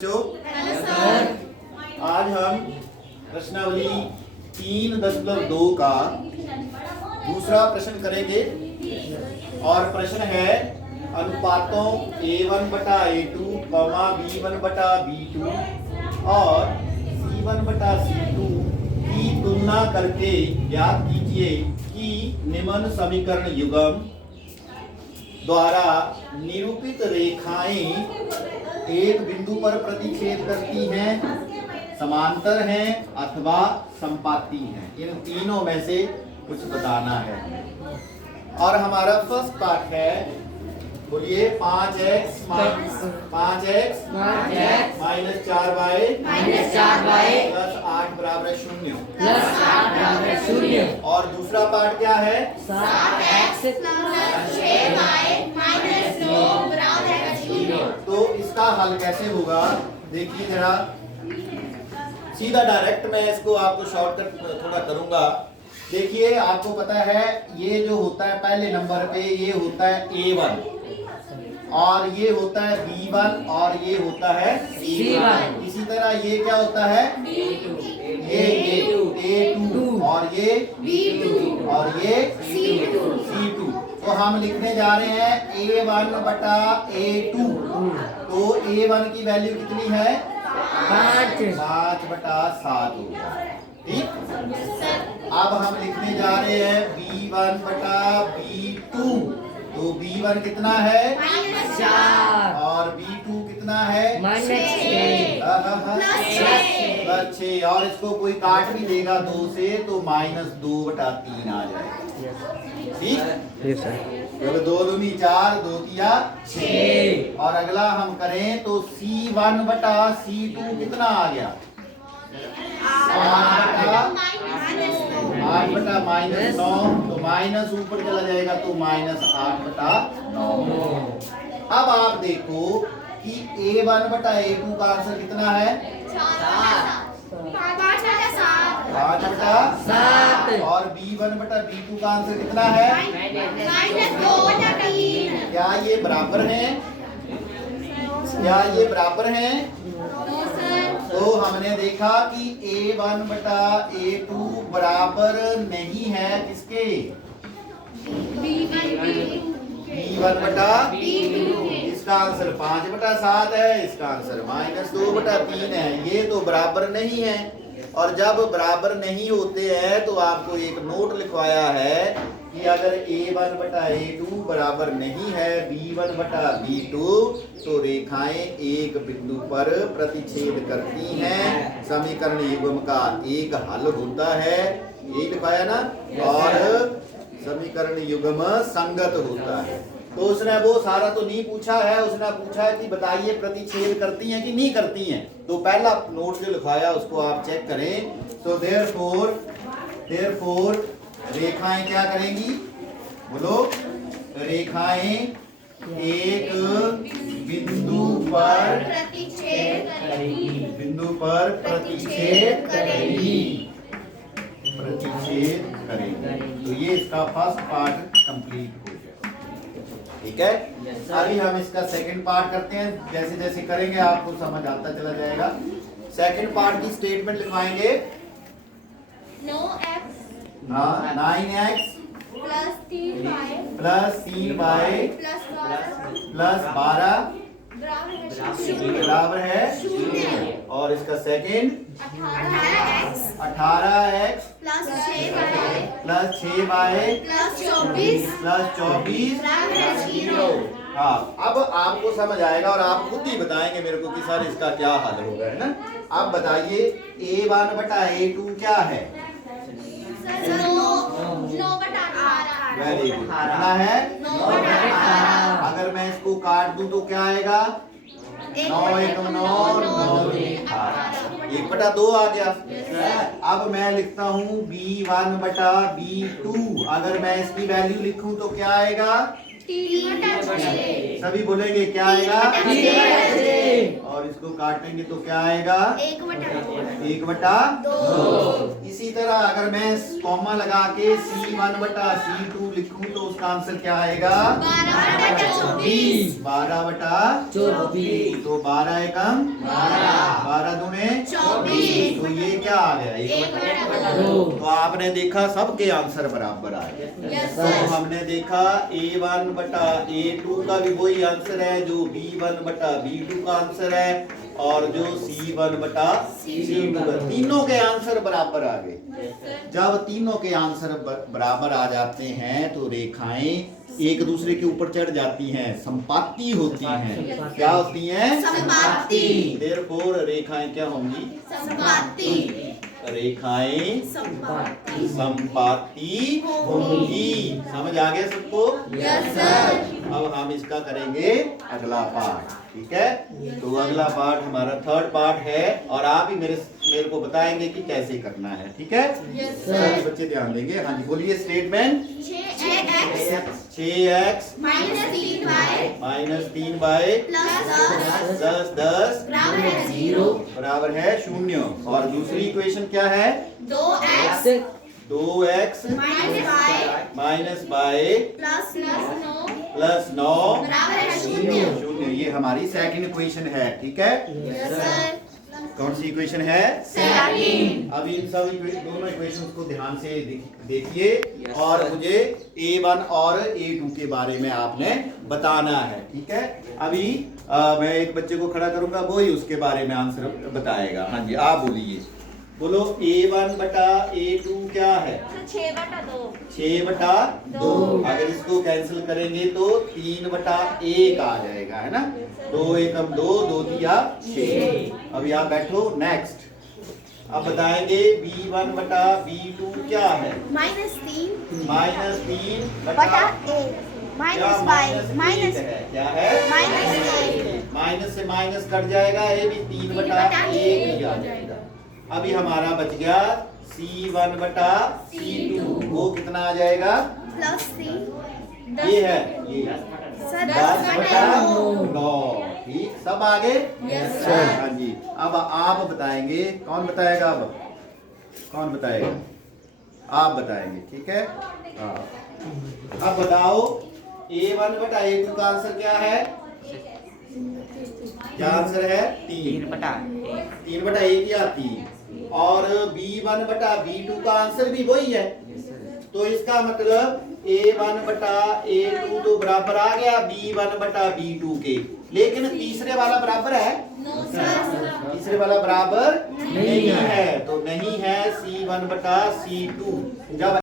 आज हम प्रश्नावली 3.2 का दूसरा प्रश्न करेंगे और प्रश्न है अनुपातों a1 बटा a2, b1 बटा b2 और c1 बटा c2 की तुलना करके ज्ञात कीजिए कि निम्न समीकरण युग्म द्वारा निरूपित रेखाएं एक बिंदु पर प्रतिच्छेद करती हैं, समांतर हैं अथवा संपाती हैं। इन तीनों में से कुछ बताना है। और हमारा फर्स्ट पार्ट है, बोलिए 5x माइनस 4y प्लस 8 बराबर 0। और दूसरा पार्ट क्या है? 7x प्लस 6y माइनस 9 बराबर 0। तो इसका हल कैसे होगा? देखिए जरा, सीधा डायरेक्ट मैं इसको आपको शॉर्टकट थोड़ा करूंगा। देखिए, आपको पता है ये जो होता है पहले नंबर पे ये होता है a1 और ये होता है b1 और ये होता है c1। इसी तरह ये क्या होता है? ये a2 और ये b2 और ये c2। तो हम लिखने जा रहे हैं a1 बटा a2। तो a1 की वैल्यू कितनी है? 5 बटा 7 होगा। ठीक। अब हम लिखने जा रहे हैं b1 बटा b2। तो b1 कितना है? 4 और b2 कितना है? -6 प्लस 6। और इसको कोई काट भी देगा 2 से तो -2 बटा 3 आ जाएगा। ठीक, जब 2 दूनी 4, 2 तिया 6। और अगला हम करें तो c1 बटा c2 कितना आ गया? 8 बटा -9। तो माइनस ऊपर चला जाएगा तो -8 बटा 9। अब आप देखो कि a1 बटा a2 का आंसर कितना है? 5 बटा 7। और b1 बटा b2 का आंसर कितना है? -2 बटा 3। क्या ये बराबर हैं? क्या ये बराबर हैं? तो हमने देखा कि a1 बटा a2 बराबर नहीं है किसके? b1 बटा b2। इसका आंसर 5 बटा 7 है, इसका आंसर -2 बटा 3 है। ये तो बराबर नहीं है। और जब बराबर नहीं होते हैं तो आपको एक नोट लिखवाया है कि अगर a1 बटा a2 बराबर नहीं है b1 बटा b2 तो रेखाएं एक बिंदु पर प्रतिच्छेद करती हैं, समीकरण युग्म का एक हल होता है। ये लिखवाया ना। और समीकरण युग्म संगत होता है। तो उसने वो सारा तो नहीं पूछा है, उसने पूछा है कि बताइए प्रतिच्छेद करती हैं कि नहीं करती हैं। तो पहला नोट जो लिखवाया उसको आप चेक करें। तो देयरफॉर रेखाएं क्या करेंगी? बोलो। रेखाएं एक बिंदु पर प्रतिच्छेद करेगी। तो ये इसका फर्स्ट पार्ट कंप्लीट हो गया। ठीक है। अभी हम इसका सेकंड पार्ट करते हैं। जैसे जैसे करेंगे आपको समझ आता चला जाएगा। सेकंड पार्ट की स्टेटमेंट लिखवाएंगे। 9x प्लस 3y प्लस 12 बराबर है 0। और इसका second 18x plus 6y plus 24 हाँ। अब आपको समझ आएगा और आप खुद ही बताएंगे मेरे को कि सर इसका क्या हल होगा, है ना। अब बताइए a1 बटा a2 क्या है? 9 बटा 18। Very good. कितना है? 9 बटा 18। अगर मैं इसको काट दूं तो क्या आएगा? 9 1 9 9 18। 1 बटा 2 आ गया। अब मैं लिखता हूँ b1 बटा b2। अगर मैं इसकी वैल्यू लिखूं तो क्या आएगा? सभी बोलेंगे क्या आएगा? 3/6। और इसको काटेंगे तो क्या आएगा? 1/2। इसी तरह अगर मैं कॉमा लगा के C1/C2 लिखूं तो उसका आंसर क्या आएगा? 12/24। 12/24। तो 12 एकम 12 दूने 24। तो ये क्या आ गया? 1/2। तो आपने देखा सबके आंसर बराबर आ गए। Yes, तो sir. हमने देखा A1/A2 का भी वही आंसर है जो B1/B2 का आंसर है और जो C1/C2 का, तीनों के आंसर बराबर आ गए। जब तीनों के आंसर बराबर आ जाते हैं तो रेखाएं एक दूसरे के ऊपर चढ़ जाती हैं, संपाती होती हैं। क्या होती हैं? संपाती। देयरफॉर रेखाएं क्या होंगी? संपाती। रेखाएं संपाती। संपाती होंगी। समझ आ गया सबको? Yes, sir. अब हम इसका करेंगे अगला पार्ट, ठीक है? तो अगला पार्ट हमारा थर्ड पार्ट है और आप ही मेरे को बताएंगे कि कैसे करना है, ठीक है? Yes, सभी sir. बच्चे ध्यान देंगे। हाँ जी बोलिए statement. 6x 6x -3y -3y + 10 = बराबर है 0। और दूसरी इक्वेशन क्या है? 2x 2x - y plus 9 = 0। 0। ये हमारी सेकंड इक्वेशन है, ठीक है? Yes, sir. कौन सी इक्वेशन है? Second. अब इन सब दोनों इक्वेशंस को ध्यान से देखिए और मुझे A1 और A2 के बारे में आपने बताना है, ठीक है? अभी मैं एक बच्चे को खड़ा करूंगा, वो ही उसके बारे में आंसर बताएगा। हाँ जी आप बोलिए, बोलो A1/A2 क्या है? 6/2। 6/2। अगर इसको कैंसिल करेंगे तो 3/1 आ जाएगा, है ना? 2 एकम 2, 2 तिया 6। अभी आप बैठो। नेक्स्ट अब बताएंगे B1/B2 क्या है? -3 -3 बटा क्या -y है? क्या है? -1 माइनस से माइनस कट जाएगा, ये भी 3/1 ही आ जाएगा। अभी हमारा बच गया C1/C2, वो कितना आ जाएगा? +3 ये है ये 10/9। 10/9। ठीक, सब आगे? Yes, sir. हाँ जी। अब आप बताएंगे, कौन बताएगा? अब कौन बताएगा? आप बताएंगे, ठीक है? हाँ। अब बताओ A1/A2 का आंसर क्या है? क्या आंसर है? 3/1 या 3। और B1/B2 का आंसर भी वही है। तो इसका मतलब A1/A2 तो बराबर आ गया B1/B2 के, लेकिन तीसरे वाला बराबर है? तीसरे वाला बराबर नहीं है, तो नहीं है C1/C2। जब